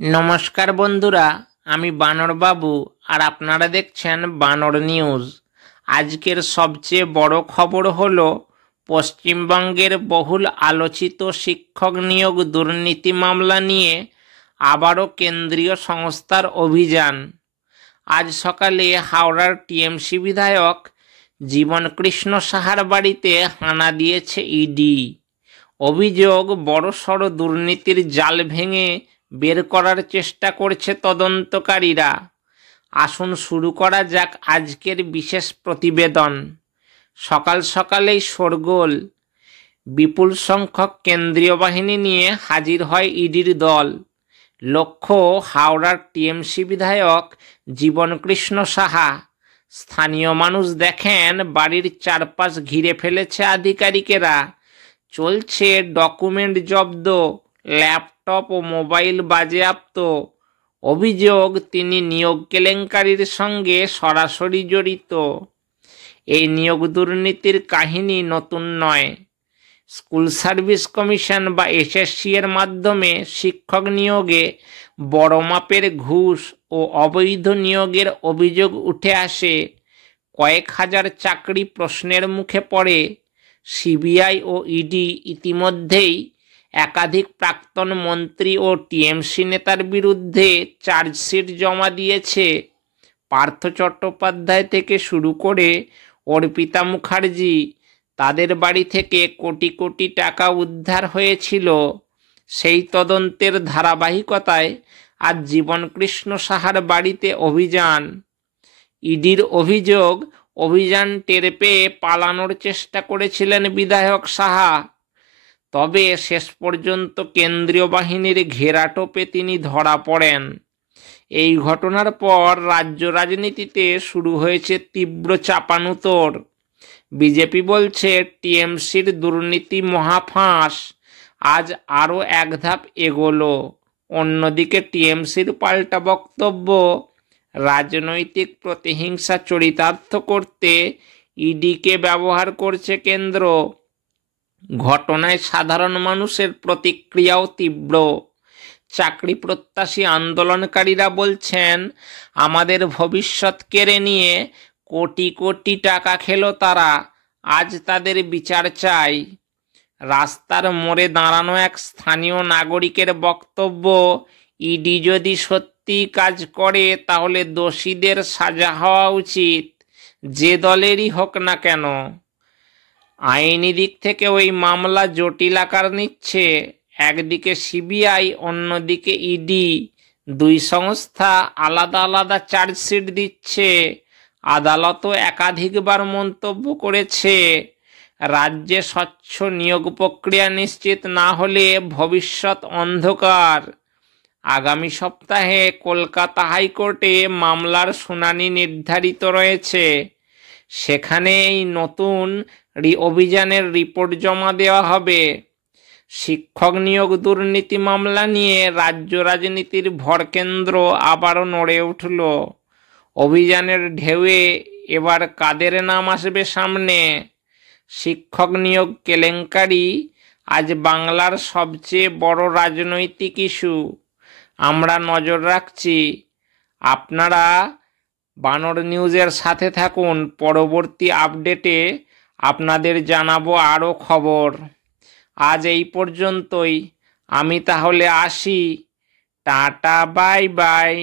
নমস্কার বন্ধুরা, আমি বানর বাবু আর আপনারা দেখছেন বানর নিউজ। আজকের সবচেয়ে বড় খবর হলো পশ্চিমবঙ্গের বহুল আলোচিত শিক্ষক নিয়োগ দুর্নীতি মামলা নিয়ে আবারও কেন্দ্রীয় সংস্থার অভিযান। আজ সকালে হাওড়ার টিএমসি বিধায়ক জীবনকৃষ্ণ সাহার বাড়িতে হানা দিয়েছে ইডি। অভিযোগ, বড়সড় দুর্নীতির জাল ভেঙে বের করার চেষ্টা করছে তদন্তকারীরা। আসুন শুরু করা যাক আজকের বিশেষ প্রতিবেদন। সকাল সকালেই শোরগোল, বিপুল সংখ্যক কেন্দ্রীয় বাহিনী নিয়ে হাজির হয় ইডির দল। লক্ষ্য হাওড়ার টিএমসি বিধায়ক জীবনকৃষ্ণ সাহা। স্থানীয় মানুষ দেখেন বাড়ির চারপাশ ঘিরে ফেলেছে আধিকারিকেরা। চলছে ডকুমেন্ট জব্দ, ল্যাপটপ ও মোবাইল বাজেয়াপ্ত। অভিযোগ, তিনি নিয়োগ কেলেঙ্কারির সঙ্গে সরাসরি জড়িত। এই নিয়োগ দুর্নীতির কাহিনী নতুন নয়। স্কুল সার্ভিস কমিশন বা এসএসসি এর মাধ্যমে শিক্ষক নিয়োগে বড় মাপের ঘুষ ও অবৈধ নিয়োগের অভিযোগ উঠে আসে। কয়েক হাজার চাকরি প্রশ্নের মুখে পড়ে। সিবিআই ও ইডি ইতিমধ্যেই একাধিক প্রাক্তন মন্ত্রী ও টিএমসি নেতার বিরুদ্ধে চার্জশিট জমা দিয়েছে। পার্থ চট্টোপাধ্যায় থেকে শুরু করে অর্পিতা মুখার্জি, তাদের বাড়ি থেকে কোটি কোটি টাকা উদ্ধার হয়েছিল। সেই তদন্তের ধারাবাহিকতায় আজ জীবনকৃষ্ণ সাহার বাড়িতে অভিযান। ইডির অভিযোগ, অভিযান টের পেয়ে পালানোর চেষ্টা করেছিলেন বিধায়ক সাহা। তবে শেষ পর্যন্ত কেন্দ্রীয় বাহিনীর ঘেরাটোপে তিনি ধরা পড়েন। এই ঘটনার পর রাজ্য রাজনীতিতে শুরু হয়েছে তীব্র চাপানুতোর। বিজেপি বলছে টিএমসির দুর্নীতি মহাফাঁস। আজ আরও এক ধাপ এগোলো। অন্যদিকে টিএমসির পাল্টা বক্তব্য, রাজনৈতিক প্রতিহিংসা চরিতার্থ করতে ইডিকে ব্যবহার করছে কেন্দ্র। ঘটনায় সাধারণ মানুষের প্রতিক্রিয়াও তীব্র। চাকরি প্রত্যাশী আন্দোলনকারীরা বলছেন, আমাদের ভবিষ্যৎ কেড়ে নিয়ে কোটি কোটি টাকা খেলো তারা, আজ তাদের বিচার চাই। রাস্তার মোড়ে দাঁড়ানো এক স্থানীয় নাগরিকের বক্তব্য, ইডি যদি সত্যি কাজ করে তাহলে দোষীদের সাজা হওয়া উচিত, যে দলেরই হোক না কেন। আইনি দিক থেকে ওই মামলা জটিল আকার নিচ্ছে। একদিকে সিবিআই, অন্যদিকে ইডি, দুই সংস্থা আলাদা আলাদা চার্জশিট দিচ্ছে। আদালতও একাধিকবার মন্তব্য করেছে, রাজ্যে স্বচ্ছ নিয়োগ প্রক্রিয়া নিশ্চিত না হলে ভবিষ্যৎ অন্ধকার। আগামী সপ্তাহে কলকাতা হাইকোর্টে মামলার শুনানি নির্ধারিত রয়েছে। সেখানে এই নতুন অভিযানের রিপোর্ট জমা দেওয়া হবে। শিক্ষক নিয়োগ দুর্নীতি মামলা নিয়ে রাজ্য রাজনীতির ভরকেন্দ্র আবারও নড়ে উঠল। অভিযানের ঢেউয়ে এবার কাদের নাম আসবে সামনে? শিক্ষক নিয়োগ কেলেঙ্কারি আজ বাংলার সবচেয়ে বড় রাজনৈতিক ইস্যু। আমরা নজর রাখছি। আপনারা বানর নিউজের সাথে থাকুন। পরবর্তী আপডেটে আপনাদের জানাবো আরও খবর। আজ এই পর্যন্তই। আমি তাহলে আসি। Tata, bye bye.